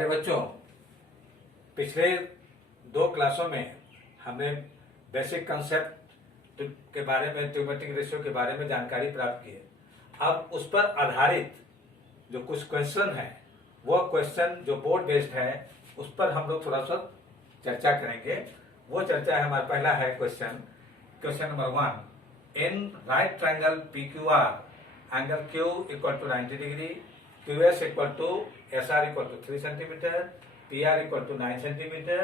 प्यारे बच्चों, पिछले 2 क्लासों में हमने बेसिक कंसेप्ट के बारे में, ट्रिग्नोमेट्रिक रेशियो के बारे में जानकारी प्राप्त की है। अब उस पर आधारित जो कुछ क्वेश्चन है, वो क्वेश्चन जो बोर्ड बेस्ड है, उस पर हम लोग थोड़ा सा चर्चा करेंगे। वो चर्चा है, हमारा पहला है question number 1। In right triangle P Q R angle Q equal to 90 degree, Q S equal to S R equal to 3 centimetre, P R equal to 9 centimetre.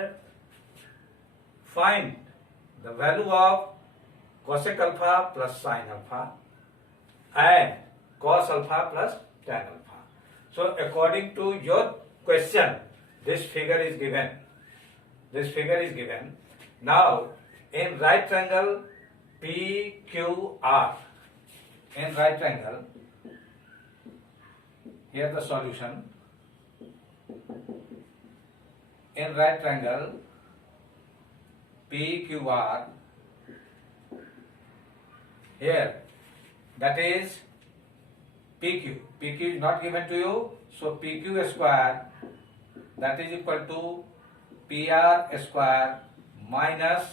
Find the value of cosec alpha plus sin alpha and cos alpha plus tan alpha. So according to your question, this figure is given. Now in right triangle PQR, in right triangle, here the solution. In right triangle PQR, here, that is PQ. PQ is not given to you, so PQ square, that is equal to PR square minus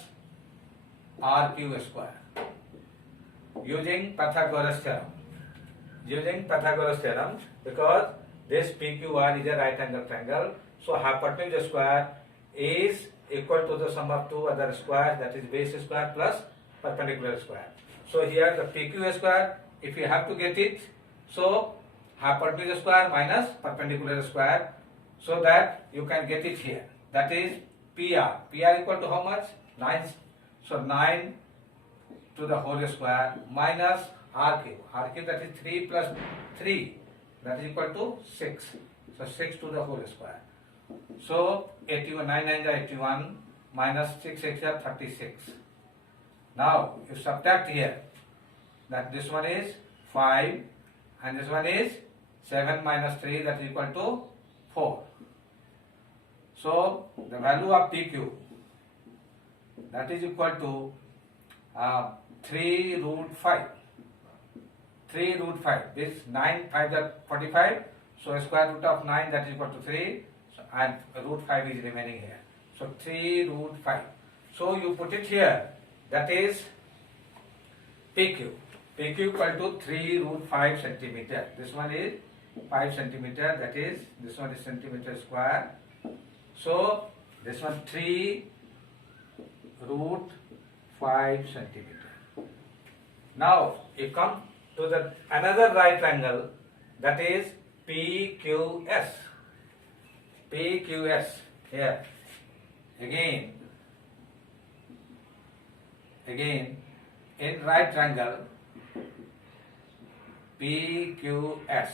RQ square. Using Pythagoras theorem, because this PQR is a right angle triangle, so hypotenuse square is equal to the sum of two other squares, that is base square plus perpendicular square. So here the PQ square, if you have to get it, so hypotenuse square minus perpendicular square, so that you can get it here. That is PR. PR equal to how much? 9. So 9 to the whole square minus RQ. RQ, that is 3 plus 3, that is equal to 6. So 6 to the whole square. So 81, 9 9 is 81 minus 6 6 is 36. Now you subtract here, that this one is 5 and this one is 7 minus 3, that is equal to 4. So the value of PQ, that is equal to 3 root 5. 3 root 5. This 9 5 is 45. So square root of 9, that is equal to 3, and root 5 is remaining here. So 3 root 5. So you put it here. That is PQ. PQ equal to 3 root 5 centimeter. This one is 5 centimeter. That is, this one is centimeter square. So this one 3 root 5 centimeter. Now you come to the another right triangle, that is PQS. PQS here. Again, in right triangle PQS,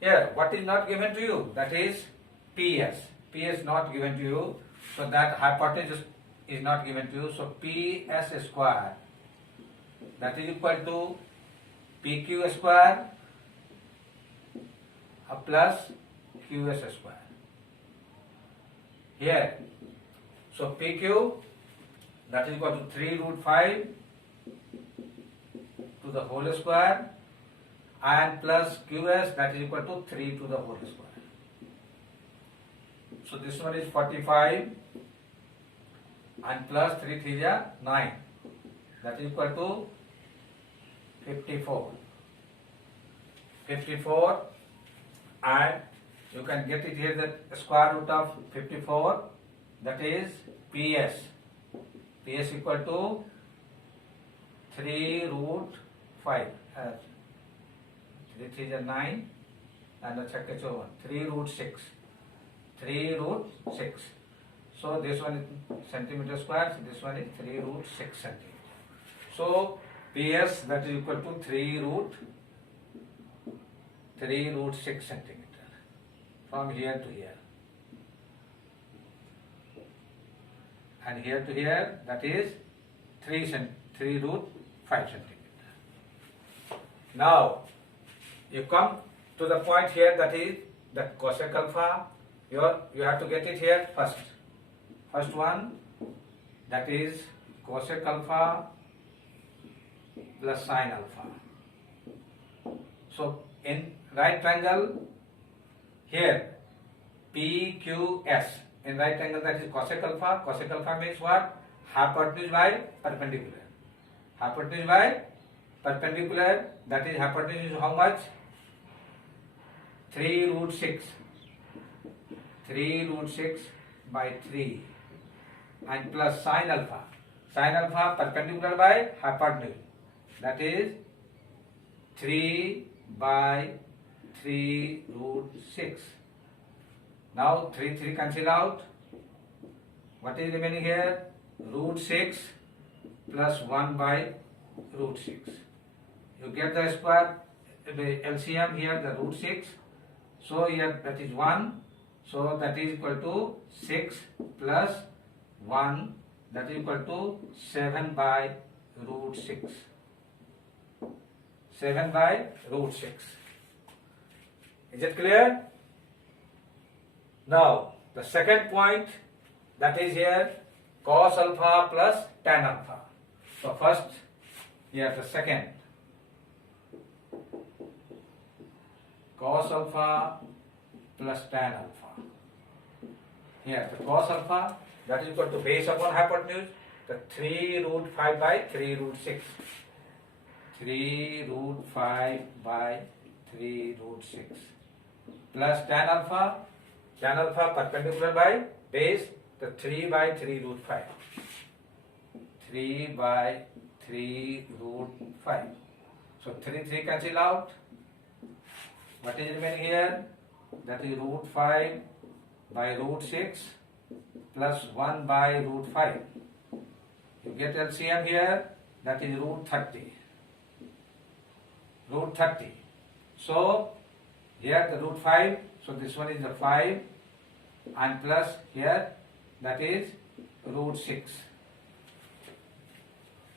here what is not given to you? That is PS. PS not given to you, so that hypotenuse is not given to you. So PS square, that is equal to PQ square plus QS square. Here, so PQ, that is equal to 3 root 5 to the whole square, and plus QS, that is equal to 3 to the whole square. So this one is 45 and plus 3 3 is 9, that is equal to 54. 54, and you can get it here, the square root of 54, that is PS. PS equal to 3 root 5. 3 3 is 9, and the check is over. 3 root 6. 3 root 6. So this one is centimeter square, so this one is 3 root 6 centimeter. So PS, that is equal to 3 root 6 centimeter from here to here, and here to here, that is 3 root 5 centimeter. Now you come to the point here, that is the cosec alpha. You have to get it here first. First one, that is cosec alpha plus sin alpha. So in right triangle, here PQS. In right angle, that is cosec alpha. Cosec alpha means what? Hypotenuse by perpendicular. Hypotenuse by perpendicular, that is hypotenuse is how much? 3 root 6. 3 root 6 by 3 and plus sine alpha. Sine alpha perpendicular by hypotenuse, that is 3 by 3 root 6. Now 3 cancel out. What is remaining here? Root 6 plus 1 by root 6. You get the square, the LCM here, the root 6. So here that is 1. So that is equal to 6 plus 1, that is equal to 7 by root 6. 7 by root 6. Is it clear? Now the second point, that is here cos alpha plus tan alpha. So first here the second, cos alpha plus tan alpha. Here the cos alpha, that is equal to base upon hypotenuse, the 3 root 5 by 3 root 6. 3 root 5 by 3 root 6 plus tan alpha perpendicular by base, the 3 by 3 root 5. 3 by 3 root 5. So 3 cancel out. What is remaining here? That is root 5 by root 6 plus 1 by root 5. You get LCM here, that is root 30. Root 30. So here the root 5, so this one is the 5 and plus here that is root 6.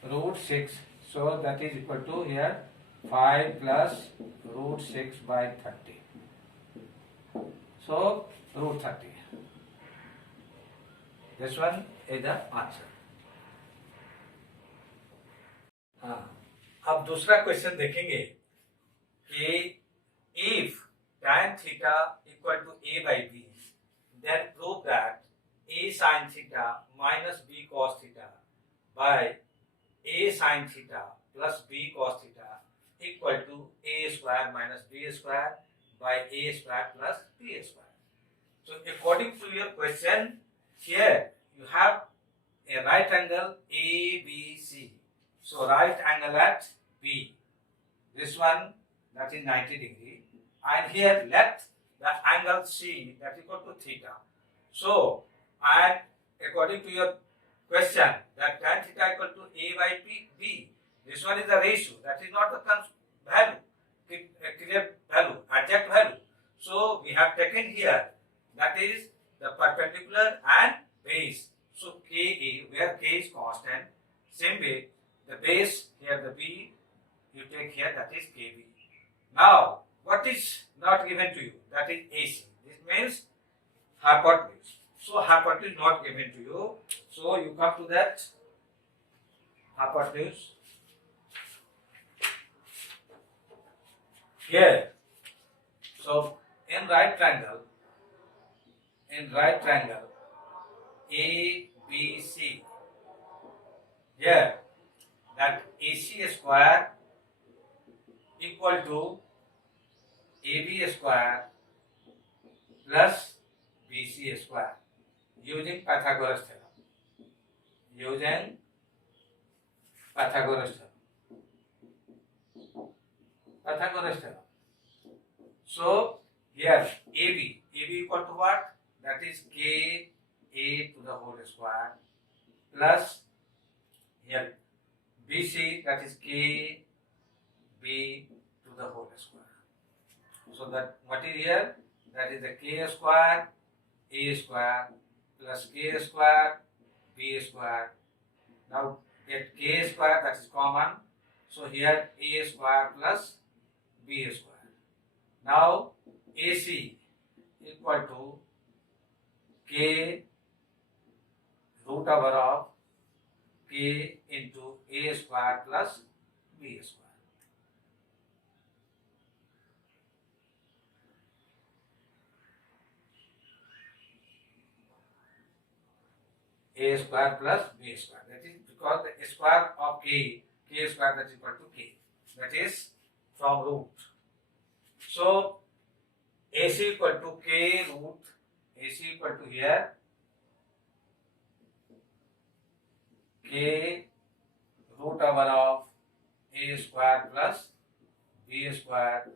Root 6, so that is equal to here 5 plus root 6 by 30. So root 30. This one is the answer. अब दूसरा question देखेंगे कि if tan theta equal to a by b, then prove that a sin theta minus b cos theta by a sin theta plus b cos theta equal to a square minus b square by a square plus b square. So according to your question, here you have a right angle ABC. So right angle at B. This one, that is 90 degree. And here let the angle C, that is equal to theta. So, and according to your question, that tan theta equal to A by B. This one is the ratio. That is not the value, a clear value, exact value. So we have taken here, that is the perpendicular and base. So KA, where K is constant, same way the base, here the B, you take here, that is KB. Now, what is not given to you? That is AC. This means hypotenuse. So hypotenuse not given to you. So you come to that hypotenuse. Here. So in right triangle, ABC. Here, that AC square equal to AB square plus BC square using Pythagoras theorem. Pythagoras theorem. So here AB equal to what? That is KA to the whole square plus here BC, that is KB to the whole square. So that what is here? That is the K square A square plus K square B square. Now get K square, that is common. So here A square plus B square. Now AC equal to K root over of K into A square plus B square. a square plus b square. That is because the square of k square, that is equal to k. That is from root. So AC equal to k root, AC equal to here k root over of a square plus b square.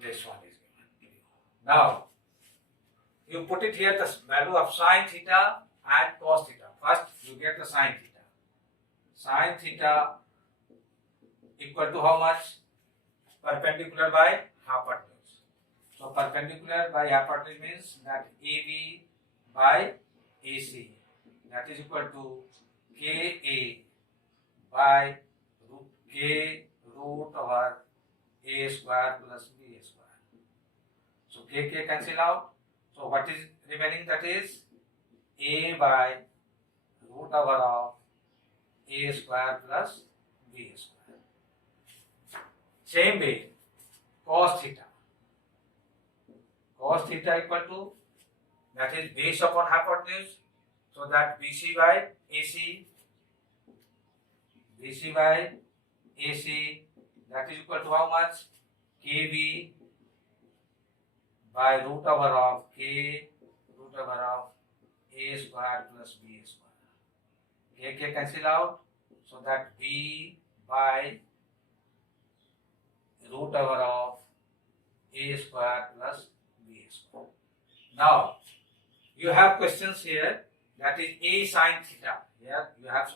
This one is given. Now you put it here, the value of sine theta and cos theta. First you get the sine theta. Sine theta equal to how much? Perpendicular by hypotenuse. So perpendicular by hypotenuse means that AB by AC, that is equal to KA by k root over a square plus b square. So k cancel out. So what is remaining? That is a by root over of a square plus b square. Same way, cos theta. Cos theta equal to, that is base upon hypotenuse. So that BC by AC, BC by AC, that is equal to how much? KB by root over of k root over of a square plus b square. K cancel out. So that b by root over of a square plus b square. Now you have questions here, that is a sine theta. Here you have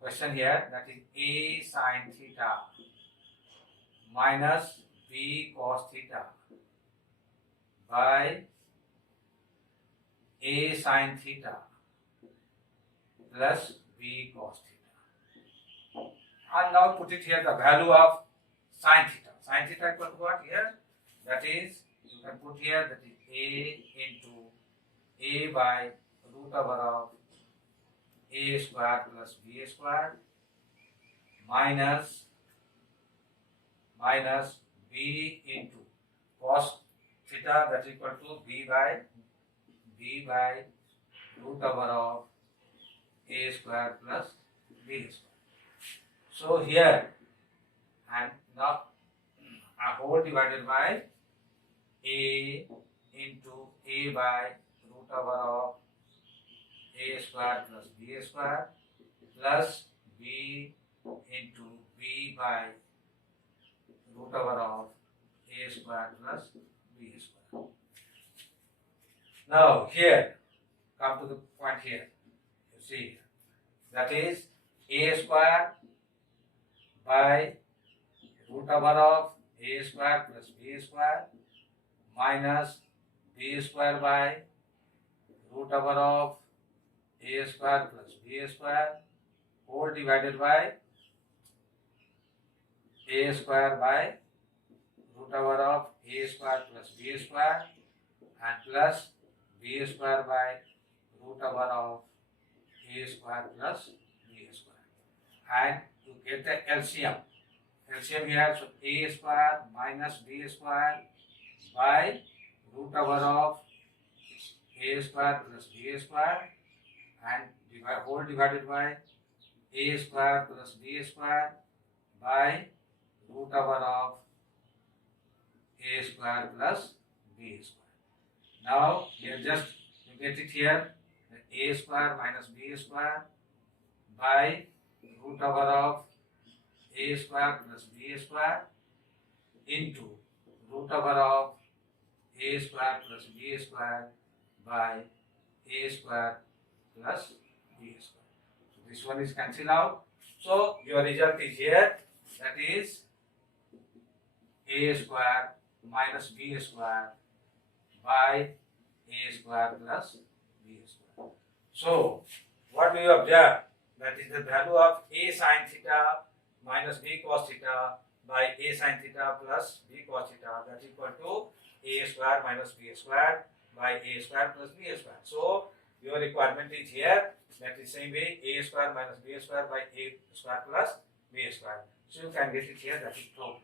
question here, that is a sine theta minus b cos theta by a sine theta plus b cos theta. And now put it here, the value of sine theta. Sine theta equal to what here? That is, you can put here, that is a into a by root over of a square plus b square minus b into cos theta, that is equal to b by root over of a square plus b square. So here, and now a whole divided by a into a by root over of a square plus b square plus b into b by root over of a square plus b square. Now here, come to the point here. You see, that is a square by root over of a square plus b square minus b square by root over of a square plus b square whole divided by a square by root over of a square plus b square and plus b square by root over of a square plus b square. And to get the LCM here, so a square minus b square by root over of a square plus b square and whole divided by a square plus b square by root over of a square plus b square. Now here just you get it here, a square minus b square by root over of a square plus b square into root over of a square plus b square by a square plus b square. So this one is cancelled out. So your result is here, that is a square minus b square by a square plus b square. So what do you observe? That is the value of a sine theta minus b cos theta by a sine theta plus b cos theta, that is equal to a square minus b square by a square plus b square. So your requirement is here, that is same way a square minus b square by a square plus b square. So you can get it here, that is proved.